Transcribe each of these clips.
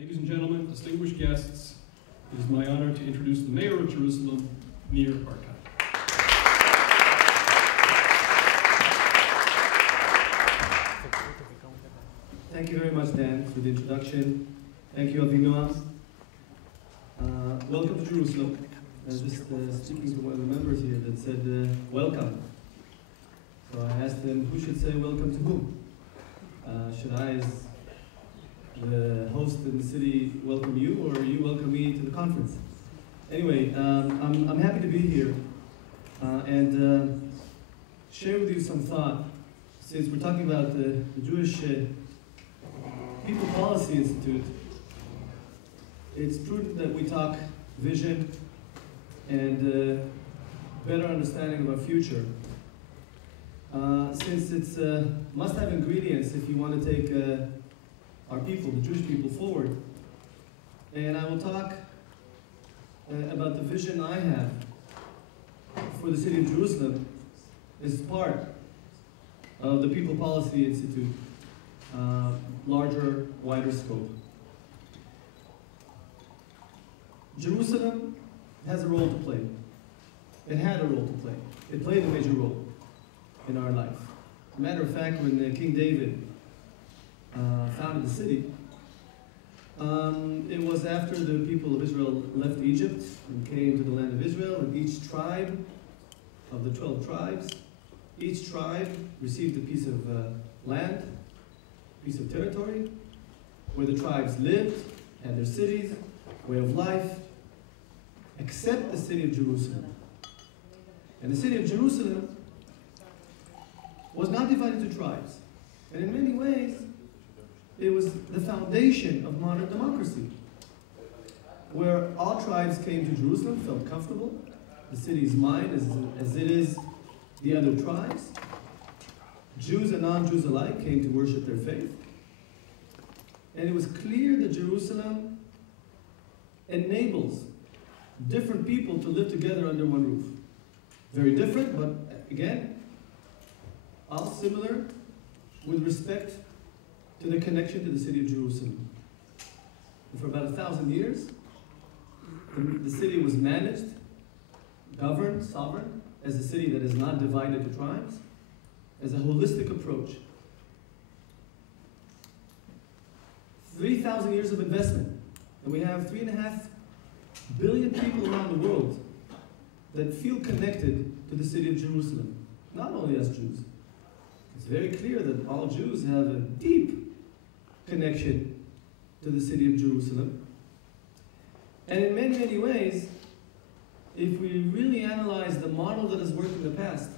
Ladies and gentlemen, distinguished guests, it is my honor to introduce the Mayor of Jerusalem, Nir Barkat. Thank you very much, Dan, for the introduction. Thank you, Avinoam. Welcome to Jerusalem. Just speaking to one of the members here that said, welcome. So I asked him, who should say welcome to whom? Should I, as the host in the city, welcome you, or you welcome me to the conference? Anyway, I'm happy to be here and share with you some thought, since we're talking about the Jewish People Policy Institute. It's prudent that we talk vision and better understanding of our future. Since it's must-have ingredients if you want to take our people, the Jewish people, forward. And I will talk about the vision I have for the city of Jerusalem as part of the People Policy Institute, larger, wider scope. Jerusalem has a role to play. It had a role to play. It played a major role in our life. As a matter of fact, when King David founded the city, it was after the people of Israel left Egypt and came to the land of Israel, and each tribe of the 12 tribes, each tribe received a piece of land, a piece of territory, where the tribes lived, had their cities, way of life, except the city of Jerusalem. And the city of Jerusalem was not divided into tribes. And in many ways, it was the foundation of modern democracy, where all tribes came to Jerusalem, felt comfortable. The city is mine as it is the other tribes. Jews and non-Jews alike came to worship their faith. And it was clear that Jerusalem enables different people to live together under one roof. Very different, but again, all similar with respect to the connection to the city of Jerusalem. And for about 1,000 years, the city was managed, governed, sovereign, as a city that is not divided to tribes, as a holistic approach. 3,000 years of investment, and we have 3.5 billion people around the world that feel connected to the city of Jerusalem, not only as Jews. It's very clear that all Jews have a deep connection to the city of Jerusalem. And in many, many ways, if we really analyze the model that has worked in the past,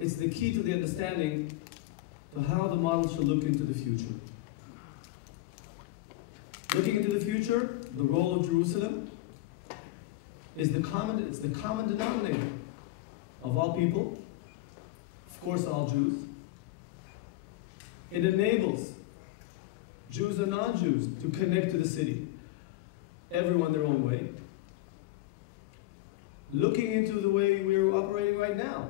it's the key to the understanding of how the model should look into the future. Looking into the future, the role of Jerusalem is the common denominator of all people, of course all Jews. It enables Jews and non-Jews to connect to the city, everyone their own way. Looking into the way we're operating right now,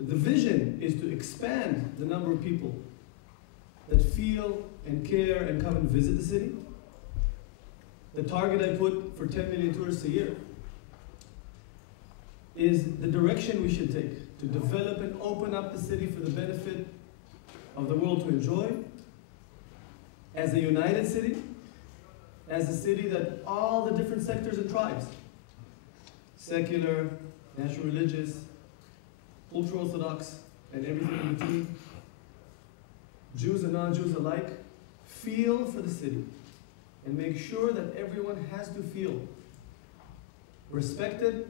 the vision is to expand the number of people that feel and care and come and visit the city. The target I put for 10 million tourists a year is the direction we should take to develop and open up the city for the benefit of the world to enjoy, as a united city, as a city that all the different sectors and tribes, secular, national religious, ultra-Orthodox, and everything in between, Jews and non-Jews alike, feel for the city and make sure that everyone has to feel respected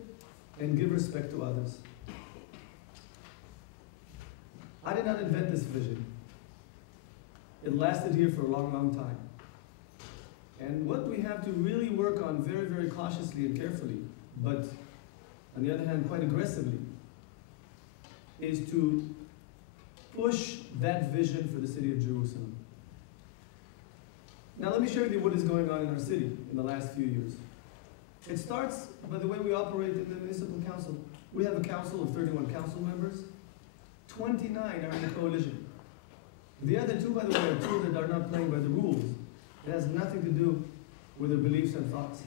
and give respect to others. I did not invent this vision. It lasted here for a long, long time. And what we have to really work on very, very cautiously and carefully, but on the other hand, quite aggressively, is to push that vision for the city of Jerusalem. Now let me share with you what is going on in our city in the last few years. It starts by the way we operate in the municipal council. We have a council of 31 council members. 29 are in the coalition. The other two, by the way, are two that are not playing by the rules. It has nothing to do with their beliefs and thoughts.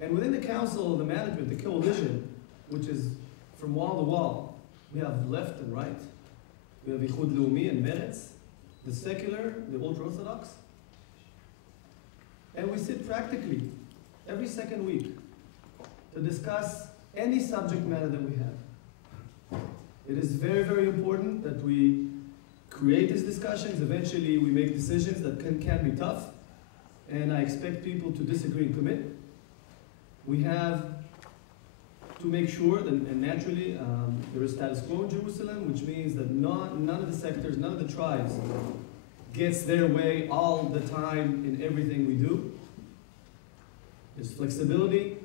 And within the council, the management, the coalition, which is from wall to wall, we have left and right. We have Ichud Leumi and Meretz, the secular, the ultra-Orthodox. And we sit practically every second week to discuss any subject matter that we have. It is very, very important that we create these discussions. Eventually, we make decisions that can be tough, and I expect people to disagree and commit. We have to make sure that, and naturally, there is status quo in Jerusalem, which means that none of the sectors, none of the tribes gets their way all the time in everything we do. There's flexibility.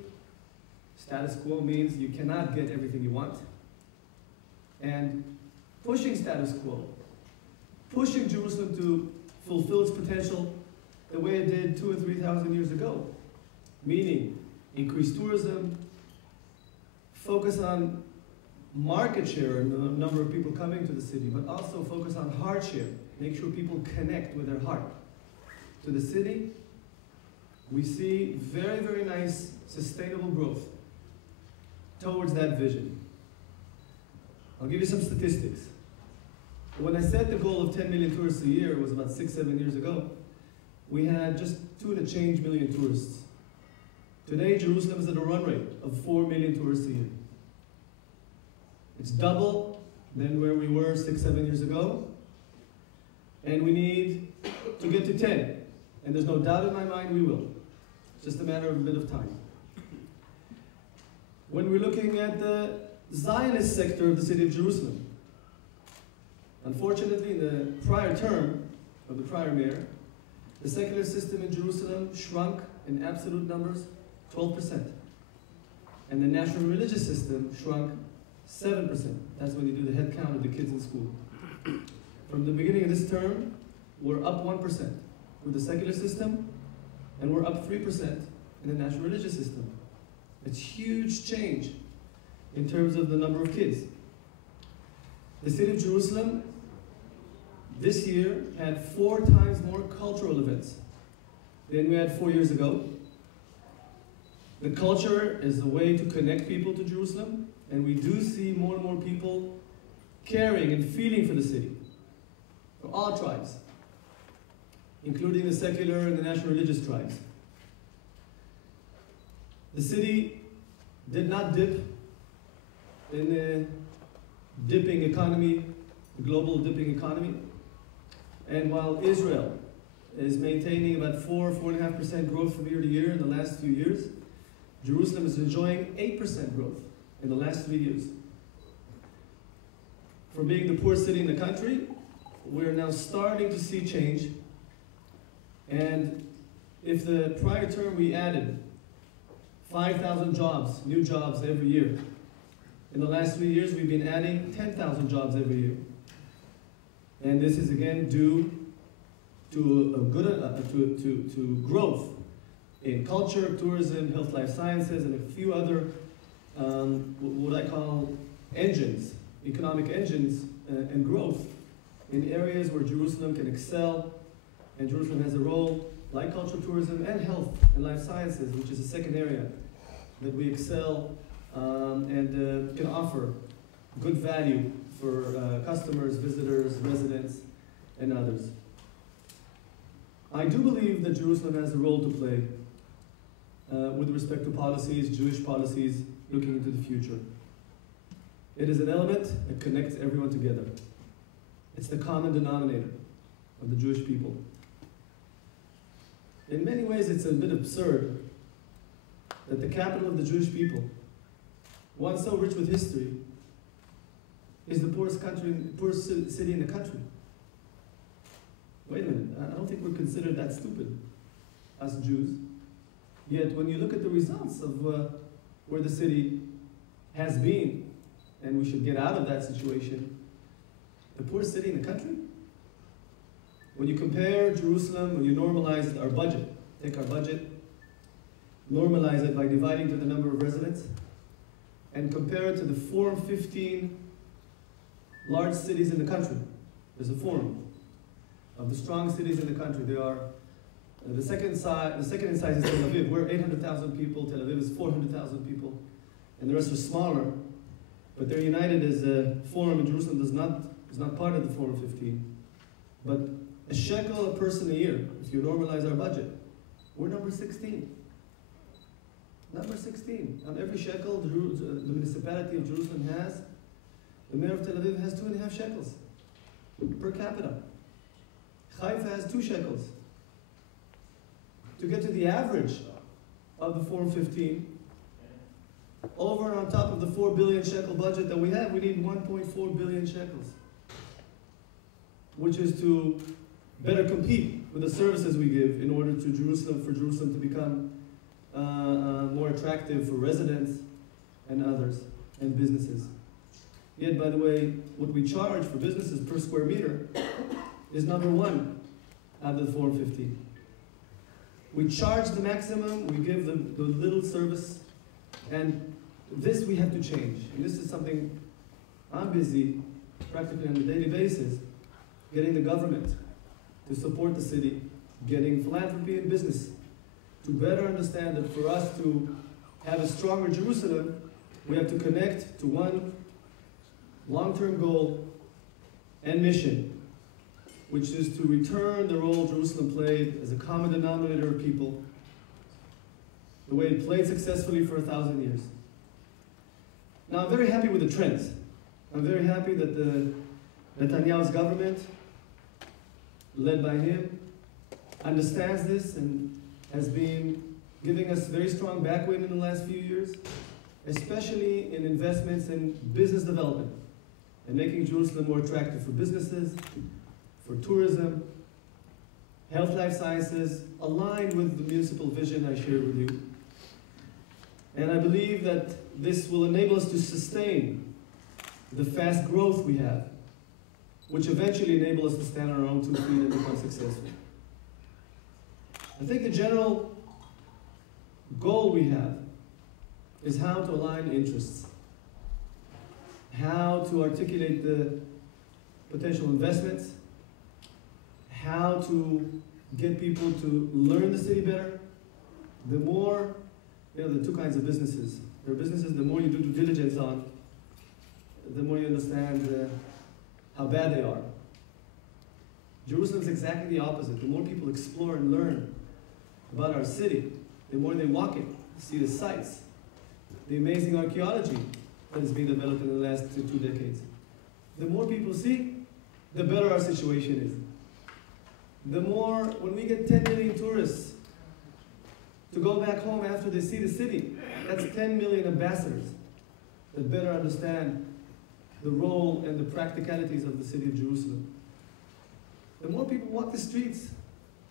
Status quo means you cannot get everything you want. And pushing status quo, pushing Jerusalem to fulfill its potential the way it did 2,000 and 3,000 years ago, meaning increase tourism, focus on market share and the number of people coming to the city, but also focus on heart share, make sure people connect with their heart to the city. We see very, very nice sustainable growth towards that vision. I'll give you some statistics. When I set the goal of 10 million tourists a year, it was about 6-7 years ago, we had just 2 and a change million tourists. Today, Jerusalem is at a run rate of 4 million tourists a year. It's double than where we were 6-7 years ago. And we need to get to 10. And there's no doubt in my mind we will. It's just a matter of a bit of time. When we're looking at the Zionist sector of the city of Jerusalem, unfortunately, in the prior term of the prior mayor, the secular system in Jerusalem shrunk in absolute numbers 12%. And the national religious system shrunk 7%. That's when you do the head count of the kids in school. From the beginning of this term, we're up 1% with the secular system, and we're up 3% in the national religious system. It's huge change in terms of the number of kids. The city of Jerusalem this year had 4 times more cultural events than we had 4 years ago. The culture is a way to connect people to Jerusalem, and we do see more and more people caring and feeling for the city, for all tribes, including the secular and the national religious tribes. The city did not dip in the dipping economy, the global dipping economy. And while Israel is maintaining about 4.5% growth from year to year in the last few years, Jerusalem is enjoying 8% growth in the last 3 years. From being the poorest city in the country, we're now starting to see change. And if the prior term we added 5,000 jobs, new jobs every year, in the last 3 years we've been adding 10,000 jobs every year. And this is again due to to growth in culture, tourism, health, life sciences, and a few other what I call engines, economic engines, and growth in areas where Jerusalem can excel, and Jerusalem has a role like cultural tourism and health and life sciences, which is a second area that we excel and can offer good value for customers, visitors, residents, and others. I do believe that Jerusalem has a role to play with respect to policies, Jewish policies, looking into the future. It is an element that connects everyone together. It's the common denominator of the Jewish people. In many ways, it's a bit absurd that the capital of the Jewish people, one so rich with history, is the poorest city in the country. Wait a minute, I don't think we're considered that stupid, us Jews. Yet when you look at the results of where the city has been, and we should get out of that situation, the poorest city in the country? When you compare Jerusalem, when you normalize our budget, take our budget, normalize it by dividing to the number of residents, and compare it to the 415 large cities in the country. There's a forum. of the strong cities in the country. They are the second in size is Tel Aviv. We're 800,000 people. Tel Aviv is 400,000 people, and the rest are smaller. But they're united as a forum, and Jerusalem is not part of the Forum 15. But a shekel a person a year, if you normalize our budget, we're number 16. Number 16. On every shekel the municipality of Jerusalem has, the mayor of Tel Aviv has 2.5 shekels per capita. Haifa has 2 shekels. To get to the average of the Forum 15, over and on top of the 4 billion shekel budget that we have, we need 1.4 billion shekels, which is to better compete with the services we give in order for Jerusalem to become more attractive for residents and others and businesses. Yet, by the way, what we charge for businesses per square meter is number 1 out of the Forum 15. We charge the maximum, we give the little service, and this we have to change. And this is something I'm busy, practically on a daily basis, getting the government to support the city, getting philanthropy and business to better understand that for us to have a stronger Jerusalem, we have to connect to one long-term goal and mission, which is to return the role Jerusalem played as a common denominator of people, the way it played successfully for 1,000 years. Now, I'm very happy with the trends. I'm very happy that the Netanyahu's government, led by him, understands this and has been giving us very strong backwind in the last few years, especially in investments in business development and making Jerusalem more attractive for businesses, for tourism, health, life sciences, aligned with the municipal vision I shared with you. And I believe that this will enable us to sustain the fast growth we have, which eventually enable us to stand on our own 2 feet and become successful. I think the general goal we have is how to align interests, how to articulate the potential investments, how to get people to learn the city better. The more, there are 2 kinds of businesses. There are businesses, the more you do due diligence on, the more you understand how bad they are. Jerusalem is exactly the opposite. The more people explore and learn about our city, the more they walk it, see the sights, the amazing archaeology that has been developed in the last 2 decades. The more people see, the better our situation is. The more, when we get 10 million tourists to go back home after they see the city, that's 10 million ambassadors that better understand the role and the practicalities of the city of Jerusalem. The more people walk the streets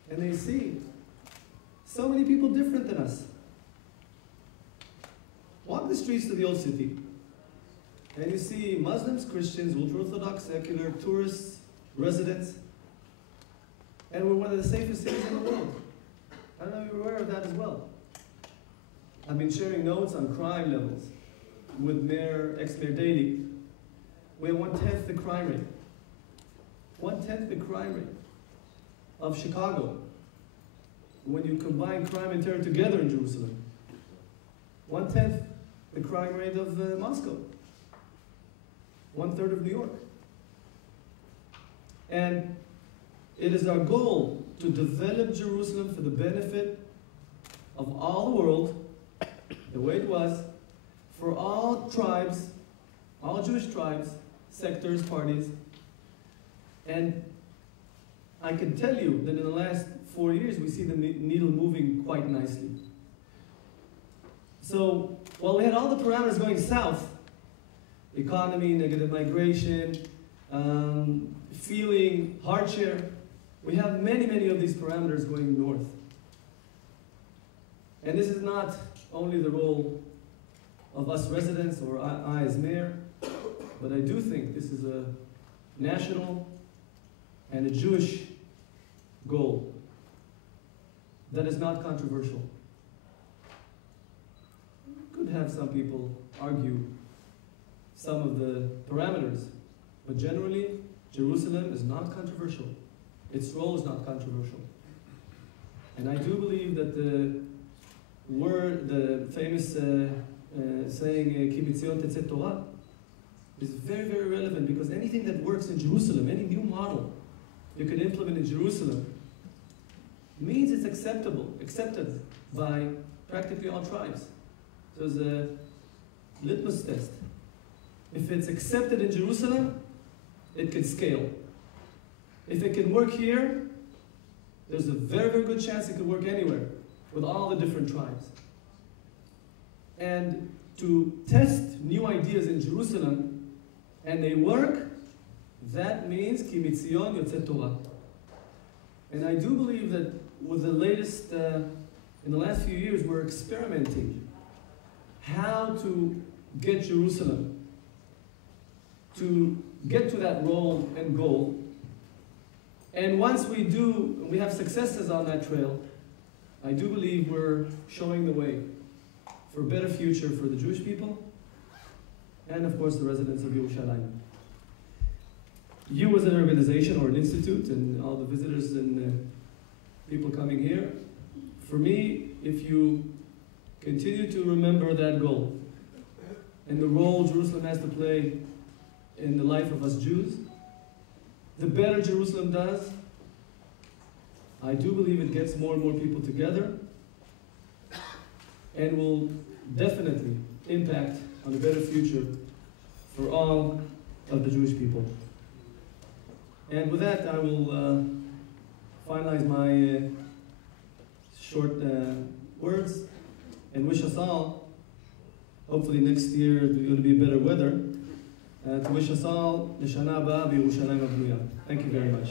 and they see so many people different than us. Walk the streets of the old city and you see Muslims, Christians, ultra-Orthodox, secular, tourists, residents, and we're one of the safest cities in the world. I don't know if you're aware of that as well. I've been sharing notes on crime levels with ex-Mayor Daley. We have 1/10 the crime rate. 1/10 the crime rate of Chicago when you combine crime and terror together in Jerusalem. 1/10 the crime rate of Moscow. 1/3 of New York. And it is our goal to develop Jerusalem for the benefit of all the world, the way it was, for all tribes, all Jewish tribes, sectors, parties. And I can tell you that in the last 4 years, we see the needle moving quite nicely. So, while we had all the parameters going south, economy, negative migration, feeling, hardship, we have many, many of these parameters going north. And this is not only the role of us residents or I as mayor, but I do think this is a national and a Jewish goal that is not controversial. Could have some people argue some of the parameters, but generally, Jerusalem is not controversial. its role is not controversial. And I do believe that the famous saying, Ki mitzion tetzeh Torah, is very, very relevant, because anything that works in Jerusalem, any new model you can implement in Jerusalem, means it's accepted by practically all tribes. So it's a litmus test. If it's accepted in Jerusalem, it can scale. If it can work here, there's a very, very good chance it can work anywhere with all the different tribes. And to test new ideas in Jerusalem, and they work, that means Ki mitzion yotzeh Torah. And I do believe that with the latest, in the last few years, we're experimenting how to get Jerusalem to get to that role and goal. And once we do, we have successes on that trail, I do believe we're showing the way for a better future for the Jewish people, and of course the residents of Yerushalayim. You as an organization or an institute, and all the visitors and people coming here, for me, if you continue to remember that goal and the role Jerusalem has to play in the life of us Jews, the better Jerusalem does, I do believe it gets more and more people together and will definitely impact on a better future for all of the Jewish people. And with that, I will finalize my short words and wish us all, hopefully next year it's going to be better weather, to wish us all L'Shana Haba B'Yerushalayim Habnuya. Thank you very much.